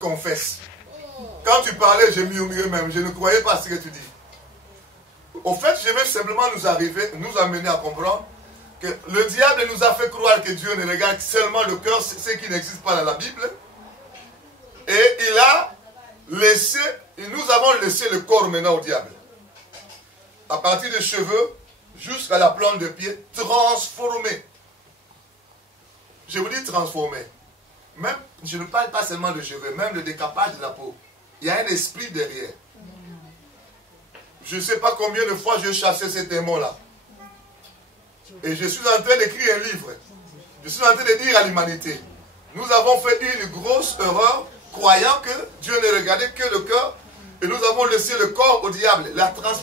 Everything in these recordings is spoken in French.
confesse. Quand tu parlais, je murmurais même. Je ne croyais pas à ce que tu dis. Au fait, je vais simplement nous amener à comprendre que le diable nous a fait croire que Dieu ne regarde seulement le cœur, ce qui n'existe pas dans la Bible. Et nous avons laissé le corps maintenant au diable. À partir des cheveux jusqu'à la plante de pied, transformé. Je vous dis transformé. Même, je ne parle pas seulement de cheveux, même le décapage de la peau. Il y a un esprit derrière. Je ne sais pas combien de fois j'ai chassé ces démons-là. Et je suis en train d'écrire un livre. Je suis en train de dire à l'humanité, nous avons fait une grosse erreur, croyant que Dieu ne regardait que le cœur, et nous avons laissé le corps au diable.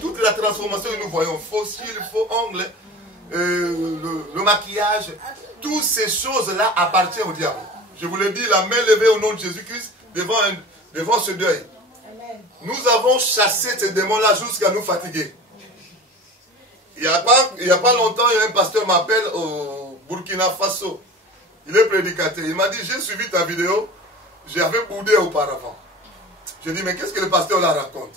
Toute la transformation que nous voyons, faux cils, faux ongles, le maquillage, toutes ces choses-là appartiennent au diable. Je vous l'ai dit, la main levée au nom de Jésus-Christ devant ce deuil. Amen. Nous avons chassé ces démons-là jusqu'à nous fatiguer. Il n'y a pas longtemps, il y a un pasteur qui m'appelle au Burkina Faso. Il est prédicateur. Il m'a dit, j'ai suivi ta vidéo, j'avais boudé auparavant. Je dis, mais qu'est-ce que le pasteur la raconte?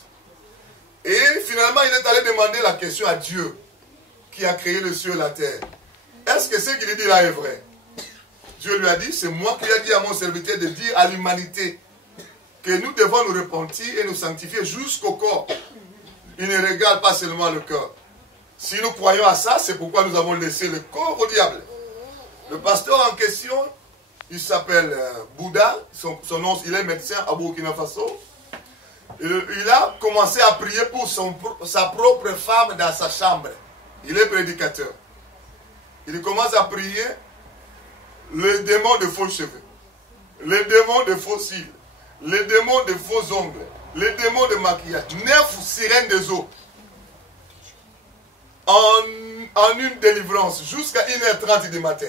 Et finalement, il est allé demander la question à Dieu, qui a créé le ciel et la terre. Est-ce que ce qu'il dit là est vrai? Dieu lui a dit, c'est moi qui ai dit à mon serviteur de dire à l'humanité que nous devons nous repentir et nous sanctifier jusqu'au corps. Il ne regarde pas seulement le cœur. Si nous croyons à ça, c'est pourquoi nous avons laissé le corps au diable. Le pasteur en question, il s'appelle Bouddha, son nom, il est médecin à Burkina Faso. Il a commencé à prier pour sa propre femme dans sa chambre. Il est prédicateur. Il commence à prier les démons de faux cheveux, les démons de faux cils, les démons de faux ongles, les démons de maquillage, 9 sirènes des eaux. En une délivrance, jusqu'à 1h30 du matin.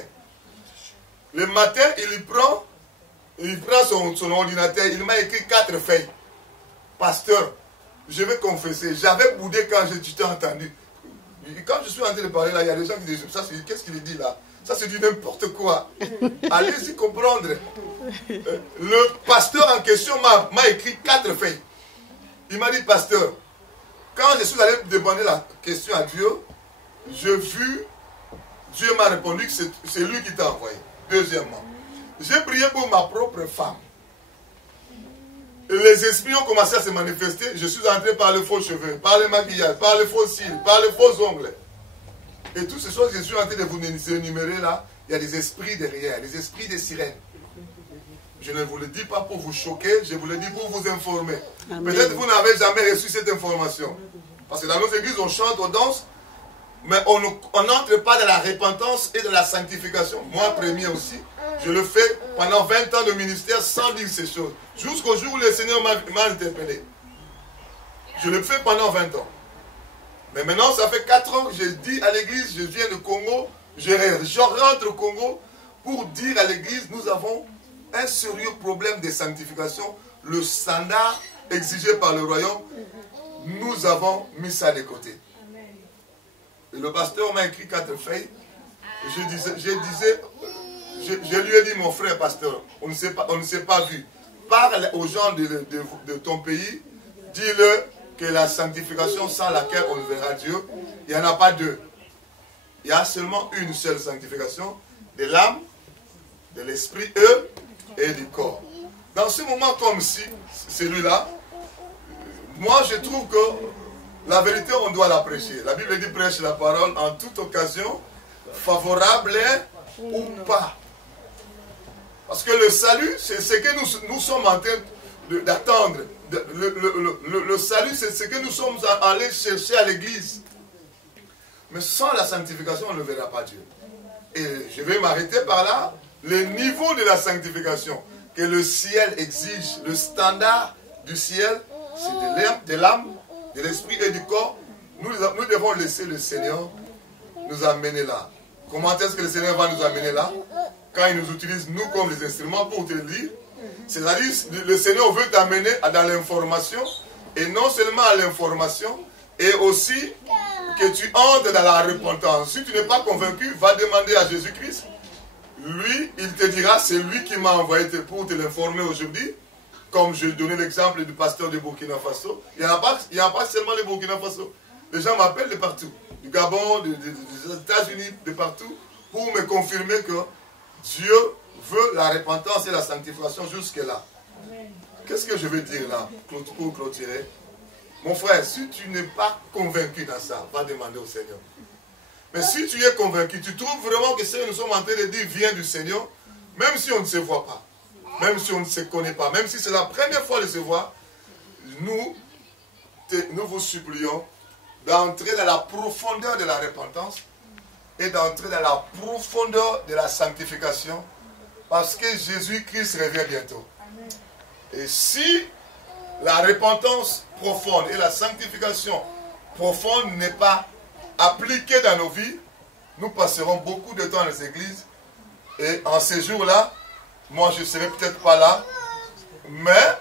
Le matin, il prend son ordinateur, il m'a écrit 4 feuilles. Pasteur, je vais confesser, j'avais boudé quand je t'ai entendu. Quand je suis en train de parler là, il y a des gens qui disent, qu'est-ce qu'il dit là? Ça c'est du n'importe quoi. Allez-y comprendre. Le pasteur en question m'a écrit 4 feuilles. Il m'a dit, pasteur, quand je suis allé demander la question à Dieu, Dieu m'a répondu que c'est lui qui t'a envoyé. Deuxièmement, j'ai prié pour ma propre femme. Les esprits ont commencé à se manifester. Je suis entré par les faux cheveux, par le maquillage, par les faux cils, par les faux ongles. Et toutes ces choses que je suis en train de vous énumérer là, il y a des esprits derrière, les esprits des sirènes. Je ne vous le dis pas pour vous choquer, je vous le dis pour vous informer. Peut-être que vous n'avez jamais reçu cette information. Parce que dans nos églises, on chante, on danse, mais on n'entre pas dans la repentance et dans la sanctification. Moi, premier aussi, je le fais pendant 20 ans de ministère sans dire ces choses. Jusqu'au jour où le Seigneur m'a interpellé. Je le fais pendant 20 ans. Mais maintenant, ça fait 4 ans que je dis à l'église, je viens de Congo, je rentre au Congo pour dire à l'église, nous avons un sérieux problème de sanctification. Le standard exigé par le royaume, nous avons mis ça de côté. Et le pasteur m'a écrit 4 feuilles. Je lui ai dit, mon frère pasteur, on ne s'est pas vu. Parle aux gens de ton pays, dis-le que la sanctification sans laquelle on verra Dieu, il n'y en a pas deux. Il y a seulement une seule sanctification, de l'âme, de l'esprit, et du corps. Dans ce moment comme celui-là, moi je trouve que la vérité on doit la prêcher. La Bible dit prêche la parole en toute occasion, favorable ou pas. Parce que le salut, c'est ce que nous sommes en train d'attendre. Le salut, c'est ce que nous sommes allés chercher à l'église. Mais sans la sanctification, on ne verra pas Dieu. Et je vais m'arrêter par là. Le niveau de la sanctification que le ciel exige, le standard du ciel, c'est de l'âme, de l'esprit et du corps. Nous devons laisser le Seigneur nous amener là. Comment est-ce que le Seigneur va nous amener là? Quand il nous utilise, nous, comme les instruments pour te le dire. C'est-à-dire, le Seigneur veut t'amener dans l'information, et non seulement à l'information, et aussi que tu entres dans la repentance. Si tu n'es pas convaincu, va demander à Jésus-Christ. Lui, il te dira, c'est lui qui m'a envoyé pour te l'informer aujourd'hui. comme je donnais l'exemple du pasteur de Burkina Faso, il n'y a pas seulement le Burkina Faso. Les gens m'appellent de partout, du Gabon, des États-Unis, de partout, pour me confirmer que Dieu veut la repentance et la sanctification jusque-là. Qu'est-ce que je veux dire là, pour clôturer? Mon frère, si tu n'es pas convaincu dans ça, va demander au Seigneur. Mais si tu es convaincu, tu trouves vraiment que ce que nous sommes en train de dire vient du Seigneur, même si on ne se voit pas, même si on ne se connaît pas, même si c'est la première fois de se voir, nous vous supplions d'entrer dans la profondeur de la repentance et d'entrer dans la profondeur de la sanctification, parce que Jésus-Christ revient bientôt. Et si la repentance profonde et la sanctification profonde n'est pas appliquée dans nos vies, nous passerons beaucoup de temps dans les églises, et en ces jours-là, moi je ne serai peut-être pas là, mais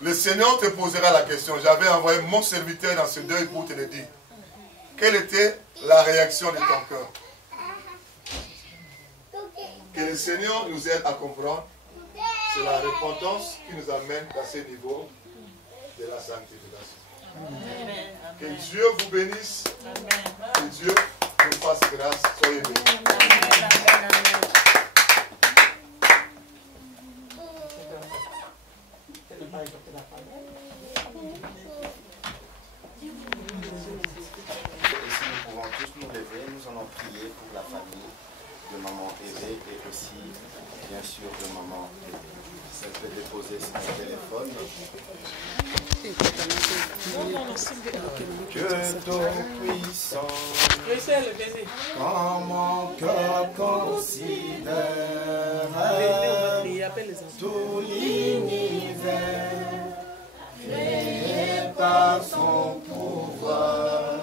le Seigneur te posera la question. J'avais envoyé mon serviteur dans ce deuil pour te le dire. Quelle était la réaction de ton cœur? Que le Seigneur nous aide à comprendre. C'est la repentance qui nous amène à ce niveau de la sanctification. Amen. Que Dieu vous bénisse. Amen. Que Dieu nous fasse grâce. Soyez bénis. Si nous pouvons tous nous lever, nous allons prier pour la famille de maman Eve et aussi, bien sûr, de maman Eve. Ça peut déposer son téléphone. Que ton puissant, quand mon cœur considère tout l'univers, créé par son pouvoir,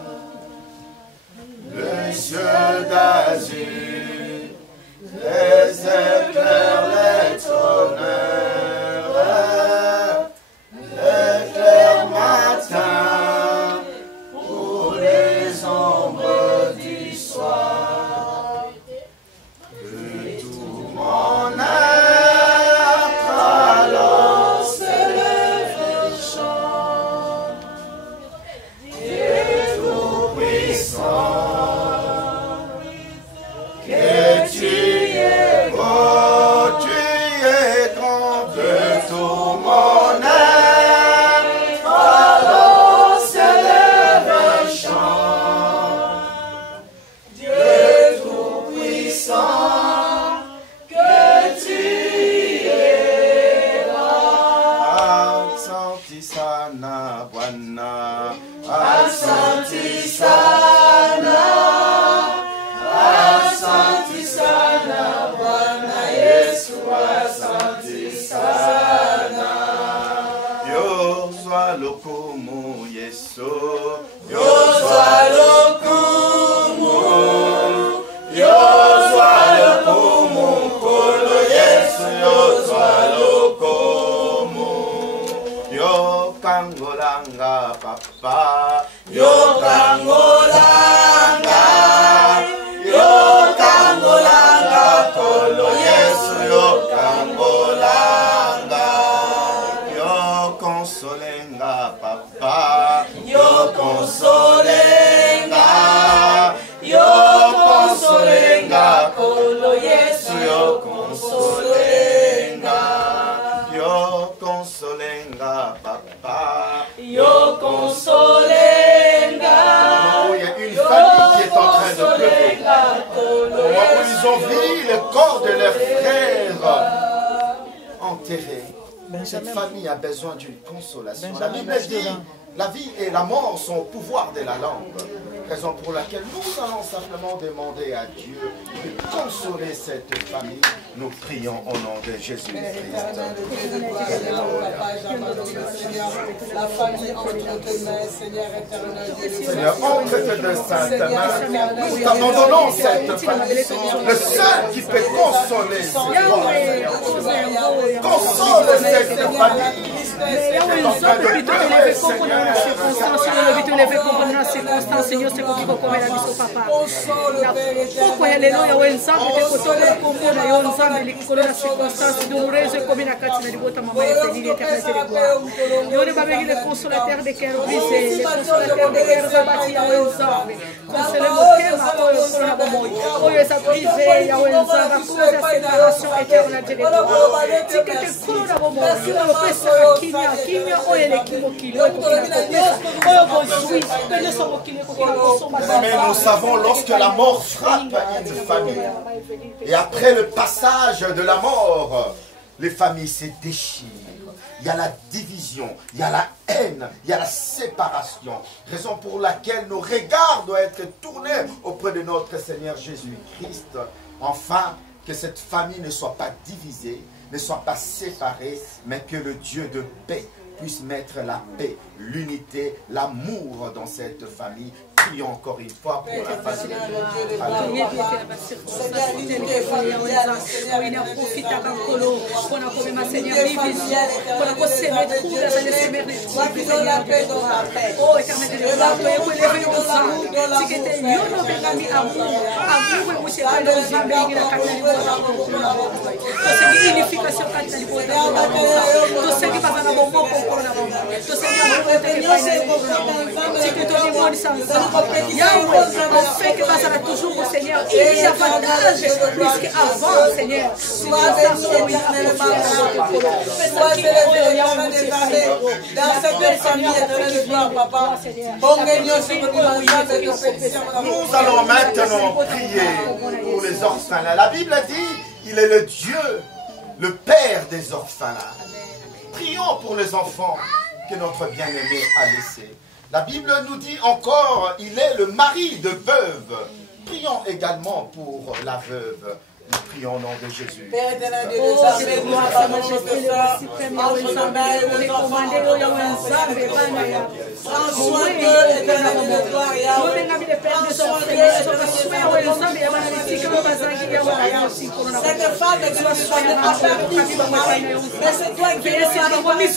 le ciel d'azur, les éclairs, les tonnerres, l'éclair matin, pour les ombres du soir, que tout mon être alors s'élève et chante, et tout puissant. Papa, yo kangolanga, kolo Yesu, yo kangolanga, yo consolenga, papa, yo consolenga, kolo Yesu, yo consolenga, papa. Yo consolenga. Il y a une famille qui est en train de pleurer. Au moment où ils ont vu le corps de leur frère enterré. Cette famille a besoin d'une consolation. La Bible dit, la vie et la mort sont au pouvoir de la langue. Raison pour laquelle nous allons simplement demander à Dieu de consoler cette famille. Nous prions au nom de Jésus-Christ. Seigneur, entre tes deux saintes mains, nous t'abandonnons cette famille. Le seul qui peut consoler, c'est toi, Seigneur. Console cette famille. C'est en train de pleurer, Seigneur. circonstances, Seigneur, c'est comme comme la mission papa. Pourquoi elle est là, il y a un sang, et que tout le monde a un sang, et que la circonstance douloureuse comme la carte de l'Ibota, maman, et c'est l'éternité de gloire. Il y a les consolateurs de cœur brisé, les consolateurs de cœur abattus, il y a un sang. Consolez mon cœur, ma foi, pour la maman. Oh, il y a brisé, il y a un sang, à cause de la séparation éternelle de gloire. Si que te coule la maman, il y a un pesa kinya, oh, il y a l'équimo qui le mais nous savons lorsque la mort frappe une famille, et après le passage de la mort, les familles se déchirent. Il y a la division, il y a la haine, il y a la séparation. Raison pour laquelle nos regards doivent être tournés auprès de notre Seigneur Jésus-Christ. Enfin, que cette famille ne soit pas divisée, ne soit pas séparée, mais que le Dieu de paix puisse mettre la paix, l'unité, l'amour dans cette famille. Prions encore une fois pour la famille. Yahweh, on fait que passera toujours au Seigneur. Il y a avantage plus qu'avant, Seigneur. Nous allons maintenant prier pour les orphelins. La Bible dit, il est le Dieu, le Père des orphelins. Prions pour les enfants que notre bien-aimé a laissés. La Bible nous dit encore, il est le mari de veuve. Prions également pour la veuve. Nous prions au nom de Jésus. Père éternel, Dieu de sa maison, sa majesté, le roi suprême, Yahweh, Zambé, le commandé, Yahweh, Zambé, Banaya. Prends soin d'eux, éternel de gloire, Yahweh. Cette femme est soit soignée à faire plus de mari, mais c'est toi qui es le mari.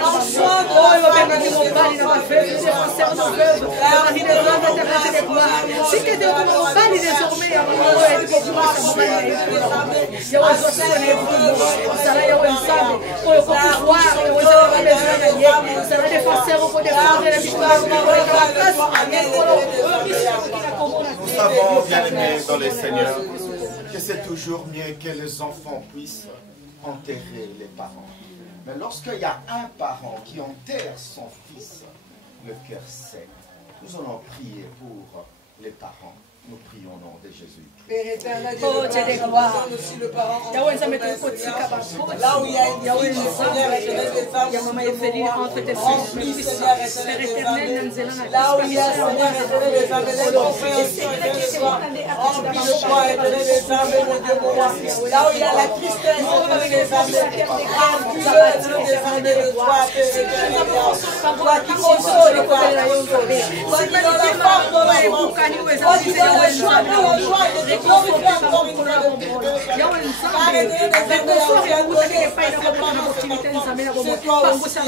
Prends soin d'eux, Nous savons, bien-aimés dans les Seigneurs, que c'est toujours mieux que les enfants puissent enterrer les parents. Mais lorsqu'il y a un parent qui enterre son fils, le cœur saigne. Nous allons prier pour les parents. Nous prions au nom de Jésus. Père éternel, Dieu de gloire, aussi le parent. Là où il y a une fille, Seigneur éternel des femmes, remplis, Seigneur éternel des femmes. Là où il y a, Seigneur éternel des femmes, les compréhensions, remplis de joie éternel des femmes, mon Dieu, mon roi. Là où il y a la tristesse éternel des femmes, remplis-le éternel des femmes de toi, Père éternel des femmes. Toi qui consoles, toi qui donnes la force dans la force, toi qui donnes la joie dans la joie, et de glorifier encore une fois de Dieu. Arrêtez de faire de la c'est toi aussi,